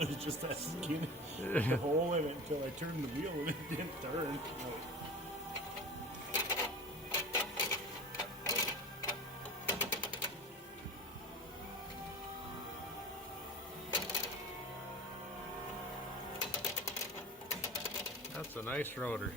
it was just that skinny the hole in it until I turned the wheel and it didn't turn. That's a nice rotor.